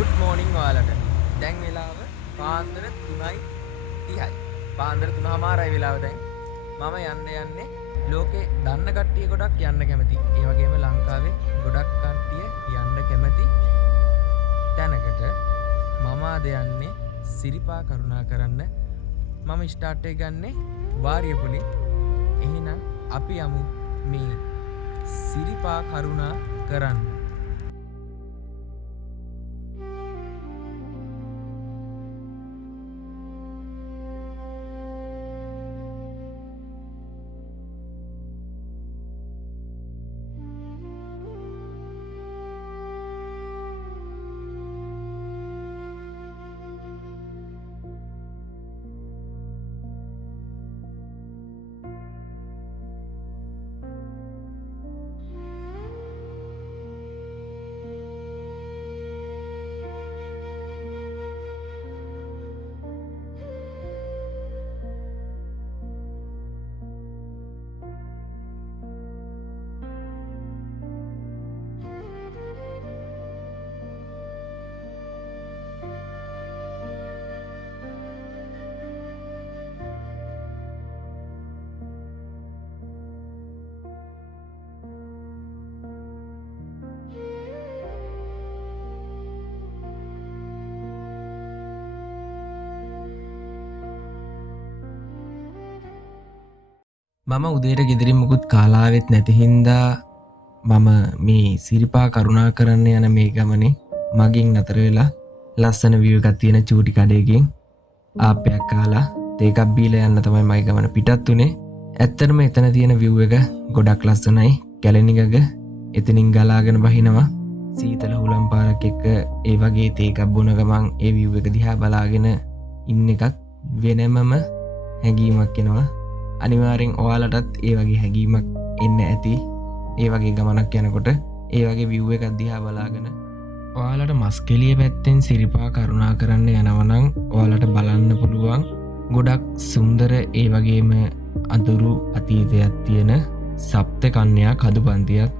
good morning ඔයාලට. දැන් වෙලාව පාන්දර 3:30යි. පාන්දර 3:00මාරයි වෙලාව දැන්. මම යන්නේ ලෝකේ දන්න කට්ටිය ගොඩක් යන්න කැමති. ඒ වගේම ලංකාවේ ගොඩක් කට්ටිය යන්න කැමති තැනකට මම අද යන්නේ සිරිපා කරුණා කරන්න. මම ස්ටාර්ට් එක ගන්නේ වාරියපොලේ. එහෙනම් අපි යමු මේ සිරිපා කරුණා කරන්න. මම උදේට ගෙදරින් මුකුත් කාලාවෙත් නැති හින්දා මම මේ සිරිපා කරුණා කරන්න යන මේ ගමනේ මගින් නතර වෙලා ලස්සන view එකක් තියෙන චූටි කඩේකින් ආප්පයක් කාලා තේකක් බීලා යන්න තමයි මගේ ගමන පිටත් උනේ. ඇත්තටම එතන තියෙන view එක ගොඩක් ලස්සනයි. කැලණිගග එතනින් ගලාගෙන බහිනවා. සීතල හුලම් පාරක් එක්ක ඒ වගේ තේකක් බොන ගමන් ඒ view එක දිහා බලාගෙන ඉන්න එකත් වෙනමම හැඟීමක් එනවා. අනිවාර්යෙන් ඔයාලටත් ඒ වගේ හැඟීමක් එන්න ඇති. ඒ වගේ ගමනක් යනකොට ඒ වගේ view එකක් දිහා බලාගෙන ඔයාලට මස්කෙලිය පැත්තෙන් සිරිපා කරුණා කරන්න යනවනම් ඔයාලට බලන්න පුළුවන් ගොඩක් සුන්දර ඒ වගේම අඳුරු අතීතයක් තියෙන සප්ත කන්‍යා කඳු පන්තියක්.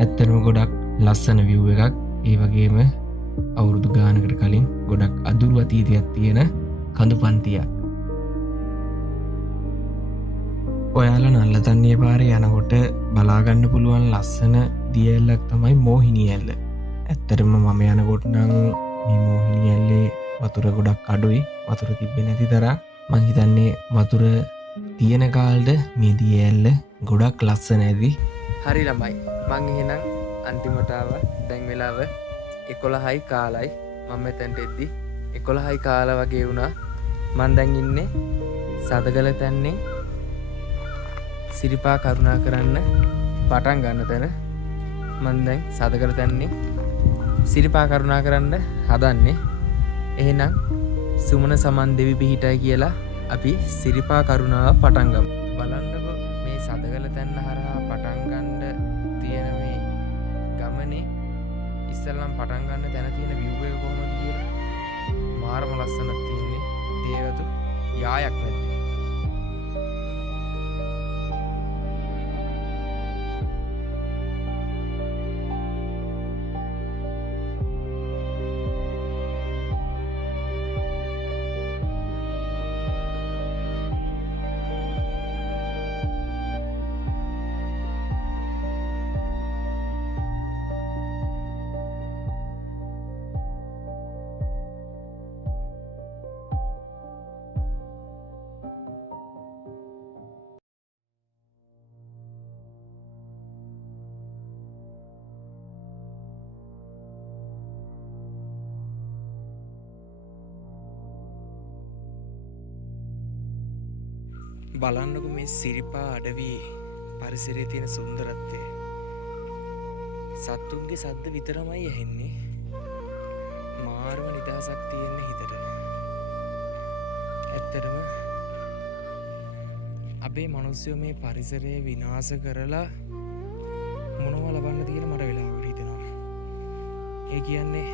ඇත්තටම ගොඩක් ලස්සන view එකක්. ඒ වගේම අවුරුදු ගානකට කලින් ගොඩක් අඳුරු අතීතයක් තියෙන කඳු පන්තියක්. ඔයාලා නල්ලතන්නේ පාරේ යනකොට බලාගන්න පුළුවන් ලස්සන දිය ඇල්ලක් තමයි මෝහිනී ඇල්ල. ඇත්තටම මම යනකොට නම් මේ මෝහිනී ඇල්ලේ වතුර ගොඩක් අඩුයි. වතුර තිබ්බේ නැති තරම්. මං හිතන්නේ වතුර තියෙන කාලෙට මේ දිය ඇල්ල ගොඩක් ලස්සන ඇති. හරි ළමයි. මං එහෙනම් අන්තිමට ආවා. දැන් වෙලාව 11යි කාලයි. මම මෙතනට එද්දි 11යි කාලා වගේ වුණා. මං දැන් ඉන්නේ සදගල තැන්නේ සිරිපා කරුණා කරන්න පටන් ගන්න තැන. මම දැන් සදකර තැන්නේ සිරිපා කරුණා කරන්න හදන්නේ. එහෙනම් සුමන සමන් දෙවි පිහිටයි කියලා අපි සිරිපා කරුණාව පටන් ගමු. බලන්නකො මේ සදකල තැන්න හරහා පටන් ගන්න තියෙන මේ ගමනේ ඉස්සෙල්ලම පටන් ගන්න තැන තියෙන view එක කොහොමද කියලා. මාරම ලස්සනක් තියෙන්නේ. දේවතු යායක් නැති. බලන්නකො මේ සිරිපා අඩවි පරිසරයේ තියෙන සුන්දරත්වය. සත්තුන්ගේ සද්ද විතරමයි ඇහෙන්නේ. මාරම නිදහසක් තියෙන හිතට. ඇත්තටම අපේ මිනිස්සු මේ පරිසරය විනාශ කරලා මොනවා ලබන්න තියෙන මට වෙලාවකට හිතෙනවා. ඒ කියන්නේ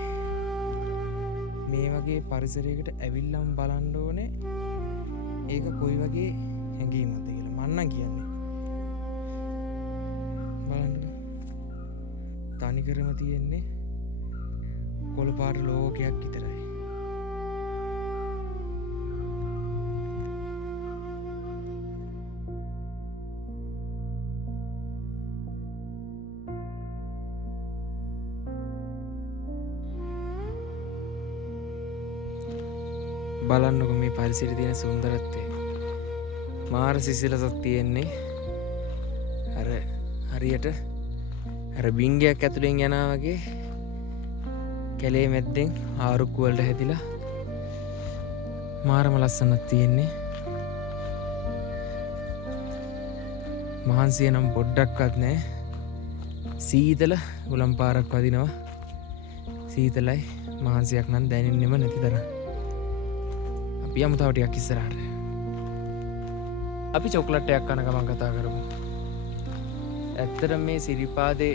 මේ වගේ පරිසරයකට ඇවිල්ලාම බලන්න ඕනේ ඒක කොයි වගේ හැඟීමක්ද කියලා. මම නම් කියන්නේ බලන්න තනිකරම තියෙන්නේ කොළ පාට ලෝකයක් විතරයි. බලන්නකො මේ පරිසරයේ තියෙන සුන්දරත්වය. මාර සිසිලසක් තියෙන්නේ. අර හරියට අර බින්ගයක් ඇතුලෙන් යනවා වගේ කැලේ මැද්දෙන් ආරුක්කු වලට හැදිලා මාරම ලස්සනක් තියෙන්නේ. මහන්සිය නම් පොඩ්ඩක්වත් නැහැ. සීතල උලම් පාරක් වදිනවා. සීතලයි මහන්සියක් නම් දැනෙන්නෙම නැති තරම්. අපි යමු තව ටිකක් ඉස්සරහට. අපි චොක්ලට් එකක් කන ගමන් කතා කරමු. ඇත්තටම මේ සිරිපාදේ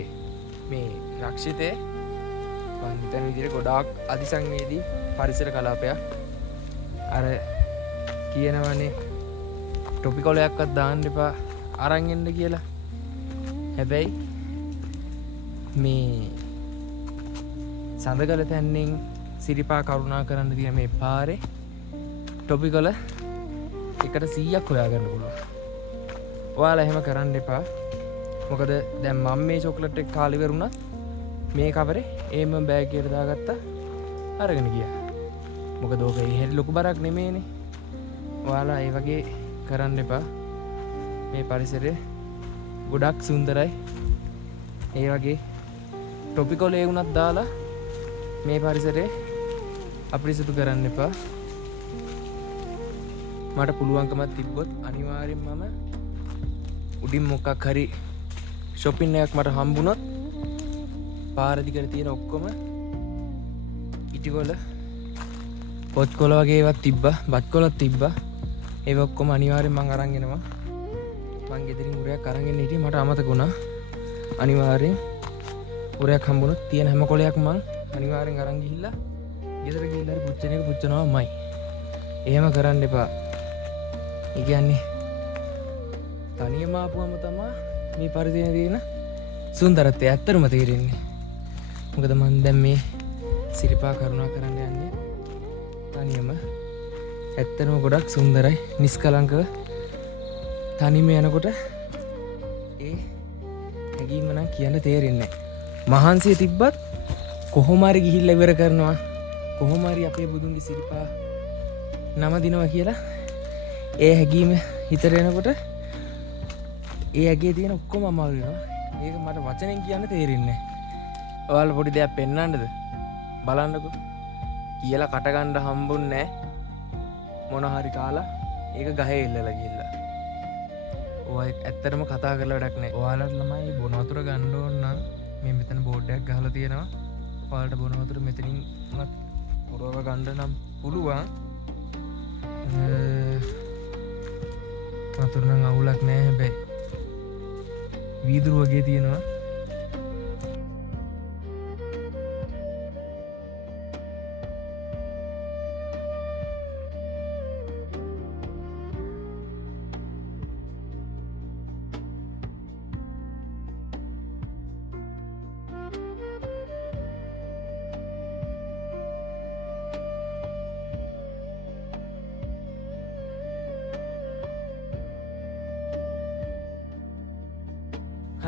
මේ රක්ෂිතේ මම හිතන විදිහට ගොඩාක් අධිසංවේදී පරිසර කලාපයක්. අර කියනවනේ ටොපි කොලයක්වත් දාන්න එපා අරන් එන්න කියලා. හැබැයි මේ සඳගල තැන්නෙන් සිරිපා කරුණා කරන්න තියෙන මේ පාරේ ටොපි කොල එකට 100ක් හොයාගන්න පුළුවන්. ඔයාලා එහෙම කරන්න එපා. මොකද දැන් මම මේ චොක්ලට් එක කාලේ ඉවරුණා. මේ කවරේ ඒම බෑග් එකට දාගත්තා අරගෙන ගියා. මොකද ඕක එහෙරි ලොකු බරක් නෙමෙයිනේ. ඔයාලා ඒ වගේ කරන්න එපා. මේ පරිසරය ගොඩක් සුන්දරයි. ඒ වගේ ටොපි කොලේ වුණත් දාලා මේ පරිසරය අපිරිසුදු කරන්න එපා. මට පුළුවන්කමක් තිබ්බොත් අනිවාර්යෙන් මම උඩින් මොකක් හරි shopping එකක් මට හම්බුනොත් පාර දිගට තියෙන ඔක්කොම ඉටිකොල පොත් කොළ වගේ ඒවත් තිබ්බා, බත් කොළත් තිබ්බා. ඒව ඔක්කොම අනිවාර්යෙන් මම අරන් එනවා. මං ගෙදරින් උරයක් අරන් එන්න හිටියේ මට අමතක වුණා. අනිවාර්යෙන් උරයක් හම්බුනොත් තියෙන හැම කොළයක් මං අනිවාර්යෙන් අරන් ගිහිල්ලා ගෙදර ගිහිල්ලා හරි පුච්චන එක පුච්චනවාමයි. එහෙම කරන්න එපා. ඒ කියන්නේ තනියම ආපුවම තමයි මේ පරිසරයේ තියෙන සුන්දරත්වය ඇත්තටම තේරෙන්නේ. මොකද මම දැන් මේ සිරිපා කරුණා කරන්න යන්නේ තනියම. ඇත්තටම ගොඩක් සුන්දරයි, නිස්කලංකව තනියම යනකොට ඒ හැඟීම නම් කියන්න තේරෙන්නේ නැහැ. මහන්සිය තිබ්බත් කොහොම හරි ගිහිල්ලා ඉවර කරනවා. කොහොම හරි අපේ බුදුන්ගේ සිරිපා නම දිනවා කියලා ඒ හැඟීම හිතට එනකොට ඒ ඇගේ තියෙන ඔක්කොම අමාරු වෙනවා. ඒක මට වචනෙන් කියන්න තේරෙන්නේ නැහැ. ඔයාලා පොඩි දෙයක් පෙන්නන්නද? බලන්නකෝ. කියලා කට ගන්න හම්බුන්නේ නැහැ. මොන හරි කාලා ඒක ගහේ ඉල්ලලා ගිහිල්ලා. ඔය ඇත්තටම කතා කරලා වැඩක් නැහැ. ඔයාලට ළමයි බොන වතුර ගන්න ඕන නම් මේ මෙතන බෝඩ් එකක් ගහලා තියෙනවා. ඔයාලට බොන වතුර මෙතනින් උනත් පුරව ගන්න නම් පුළුවන්. වතුර නම් අවුලක් නැහැ. හැබැයි වීදුරු වගේ තියෙනවා.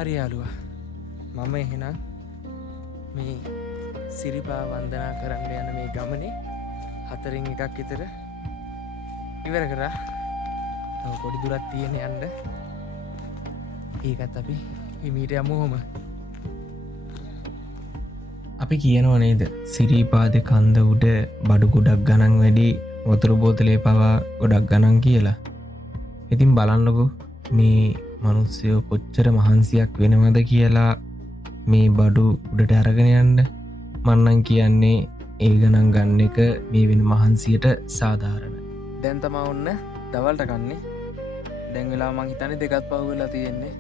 හරි යාළුවා, මම එහෙනම් මේ සිරිපා වන්දනා කරන්න යන මේ ගමනේ 4න් එකක් විතර ඉවර කරා. තව පොඩි දුරක් තියෙන යන්න. ඒකත් අපි හිමීට යමුම. අපි කියනව නේද සිරිපාදේ කන්ද උඩ බඩු ගොඩක් ගණන් වැඩි, වතුර බෝතලේ පවා ගොඩක් ගණන් කියලා. ඉතින් බලන්නකෝ මේ මනුස්සයෝ කොච්චර මහන්සියක් වෙනවද කියලා මේ බඩු උඩට අරගෙන යන්න. මන්නම් කියන්නේ ඒ ගණන් ගන්න එක මේ වෙන මහන්සියට සාධාරණ. දැන් තමා ඔන්න දවල්ට කන්නේ. දැන් වෙලා මං හිතන්නේ 2ක් පහු වෙලා තියෙන්නේ.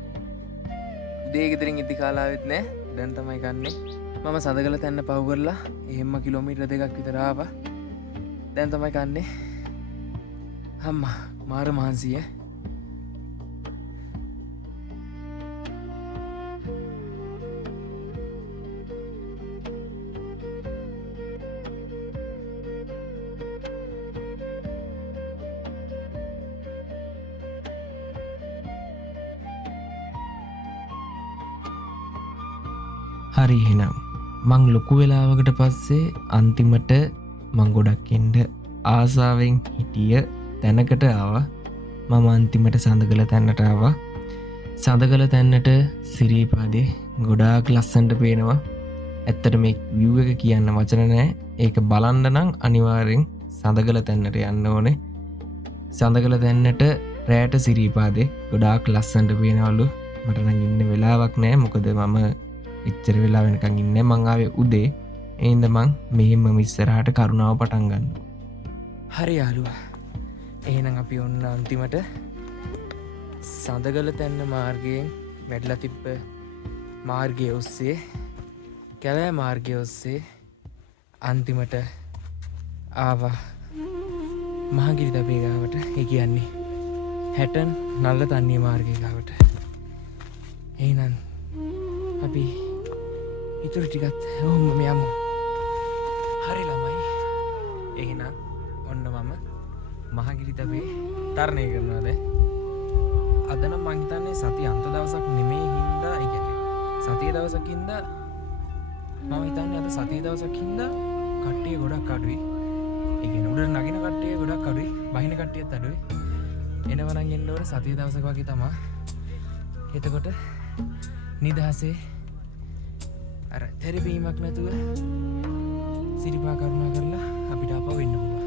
උදේ ගෙදරින් ඉදි කාලාවෙත් නෑ. දැන් තමයි කන්නේ. මම සඳගල තැන්න පහු කරලා එහෙම්ම කිලෝමීටර් 2ක් විතර ආවා. දැන් තමයි කන්නේ. අම්මා මාර මහන්සිය. හරි එහෙනම් මං ලොකු වෙලාවකට පස්සේ අන්තිමට මං ගොඩක් එන්ඩ ආසාාවෙන් හිටිය තැනකට ආවා. මම අන්තිමට සඳකළ තැන්නට ආවා. සඳකළ තැන්නට සිරීපාදේ ගොඩාක් ලස්සන්ට පේනවා. ඇත්තට මේ විව් එක කියන්න වචන නෑ. ඒක බලන්න නම් අනිවාරෙන් සඳකළ තැන්නට යන්න ඕනේ. සඳකළ තැන්නට රෑට සිරීපාදේ ගොඩාක් ලස්සන්ට පේනවලු. මටන ඉන්න වෙලාවක් නෑ. මොකද මම එච්චර වෙලා වෙනකං ඉන්න මංආවේ උදේ. ඒන්ද මං මෙහෙම මිස්සරහට කරුණාව පටන් ගන්න. හරි යාළුවා, එහෙනම් අපි ඔන්න අන්තිමට සඳගල තැන්න මාර්ගයෙන් වැඩලා තිබ්බ මාර්ගය ඔස්සේ, කැලෑ මාර්ගය ඔස්සේ අන්තිමට ආවා මහගිරි තබේ ගාවට. ඒ කියන්නේ හැටන් නල්ල තන්නේ මාර්ගය ගාවට. එහෙනම් අපි ඉතුරු ටිකත් ඔහොම යමු. හරි ළමයි, එහෙනම් ඔන්න මම මහගිරි තබේ තරණය කරනවාද. අදනම් මං හිතන්නේ සති අන්ත දවසක් නෙමේ හින්දා, ඒ කියන්නේ සතිය දවසක් හින්දා මම හිතන්නේ අද සතිය දවසක් හින්දා කට්ටිය ගොඩක් අඩුයි. ඒ කියන්නේ උඩට නගින කට්ටිය ගොඩක් අඩුයි, බහින කට්ටියත් අඩුයි. එනවනම් එන්න ඕනේ සතිය දවසක වගේ තමයි. එතකොට නිදහසේ අර තෙරපීමක් නැතුව සිරිපා කරුණා කරලා අපිට අපව වෙන්න පුළුවන්.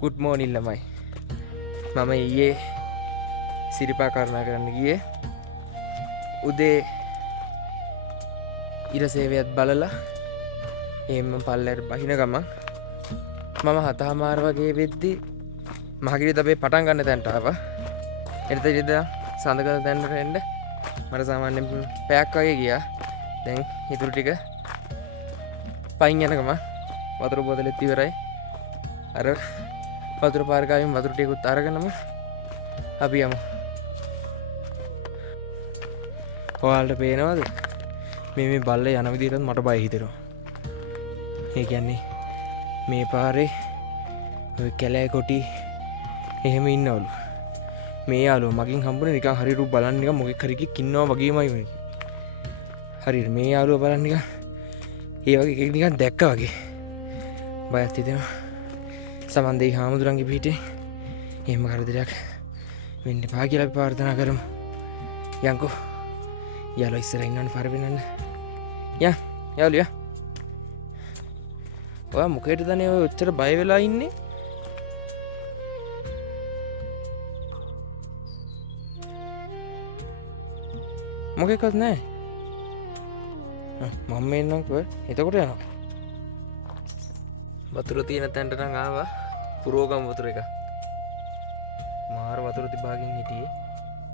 ගුඩ් මෝනින් ළමයි. මම ඊයේ සිරිපා කරුණා කරන්න ගියේ. උදේ ඉර සේවයත් බලලා එහෙම පල්ලයට බහින ගමන් මම 7:00 වගේ වෙද්දි මහගිරි තබේ පටන් ගන්න තැනට ආවා. එතන ඉඳලා සඳකල තැනට එන්න මට සාමාන්‍යයෙන් පැයක් වගේ ගියා. දැන් ඉතුරු ටික පයින් යන ගමන් වතුර බෝතලෙත් ඉවරයි. අර වතුර පාරකාවෙන් වතුර ටිකකුත් අරගෙනම අපි යමු. ඔයාලට පේනවද මේ බල්ල යන විදිහට මට බය හිතෙනවා. ඒ කියන්නේ මේ පාරේ ඔය කැලෑ කොටි එහෙම ඉන්නවලු. මේ යාළුවා මගෙන් හම්බුනේ නිකන් හරියට බලන්න නිකන් මොකෙක් හරි කික් ඉන්නවා වගේමයි මේ. හරියට මේ යාළුවා බලන්න නිකන් ඒ වගේ එකෙක් නිකන් දැක්කා වගේ. බයත් හිතෙනවා. සමන්දේ හාමුදුරන්ගේ පිටේ එහෙම කරදරයක් වෙන්න එපා කියලා අපි ප්‍රාර්ථනා කරමු. යන්කෝ. යාළුවා ඉස්සරහ ඉන්නවනේ පාර පෙන්නන්න. යා යාළුවා. ඔයා මොකේද දන්නේ ඔය ඔච්චර බය වෙලා ඉන්නේ? මොකෙක්වත් නැහැ. මම එන්නම්කෝ. එතකොට යනවා. වතුර තියෙන තැනට නම් ආවා. පුරෝගම් වතුර එක. මාර වතුර තිබාගෙන හිටියේ.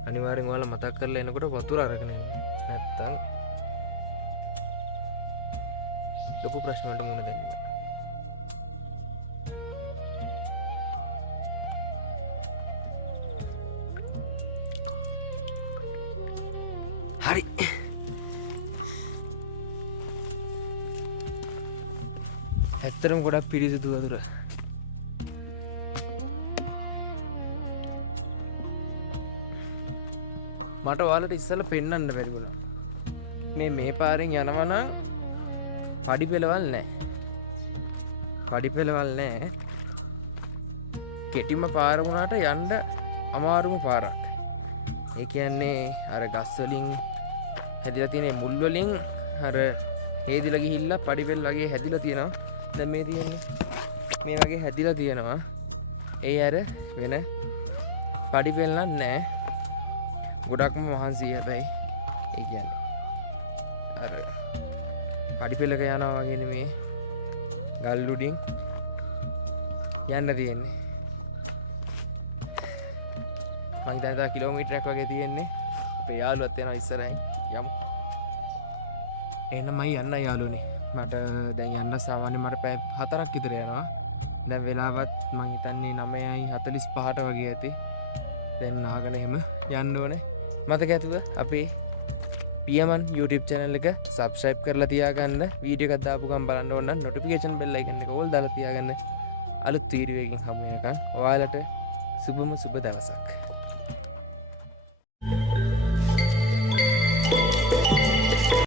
අනිවාර්යෙන් ඔයාලා මතක් කරලා එනකොට වතුර අරගෙන එන්න. නැත්තම් ලොකු ප්‍රශ්න වලට මුහුණ දෙන්න. හරි. ඇත්තටම ගොඩක් පිරිසිදු වතුර. මට ඔයාලට ඉස්සෙල්ලා පෙන්වන්න බැරි වුණා. මේ පාරෙන් යනවා නම් පඩි පෙළවල් නැහැ. පඩි පෙළවල් නැහැ. කෙටිම පාර වුණාට යන්න අමාරුම පාරක්. ඒ කියන්නේ අර ගස් වලින් හැදිලා තියෙන මුල් වලින් අර හේදිලා ගිහිල්ලා පඩි පෙළ වගේ හැදිලා තියෙනවා. දැන් මේ තියෙන්නේ මේ වගේ හැදිලා තියෙනවා. ඒ අර වෙන පඩි පෙළ නැහැ. ගොඩක්ම මහන්සිය හැබැයි. ඒ කියන්නේ අර පඩි පෙළක යනවා වගේ නෙමේ. ගල් උඩින් යන්න තියෙන්නේ. මං හිතන්නේ කිලෝමීටරයක් වගේ තියෙන්නේ. අපේ යාළුවත් එනවා ඉස්සරහින්. යමු. එහෙනම් මම යන්න යාළුවනේ. මට දැන් යන්න සාමාන්‍යයෙන් මට පැය 4ක් විතර යනවා. දැන් වෙලාවත් මං හිතන්නේ 9:45ට වගේ ඇති. දැන් නාගෙන එහෙම යන්න ඕනේ. මතක ඇතුව අපේ පියමන් YouTube channel එක subscribe කරලා තියාගන්න. වීඩියෝ එකක් දාපු ගමන් බලන්න ඕන නම් notification bell icon එක ඕල් දාලා තියාගන්න. අලුත් වීඩියෝ එකකින් හමු වෙනකන් ඔයාලට සුබම සුබ දවසක්.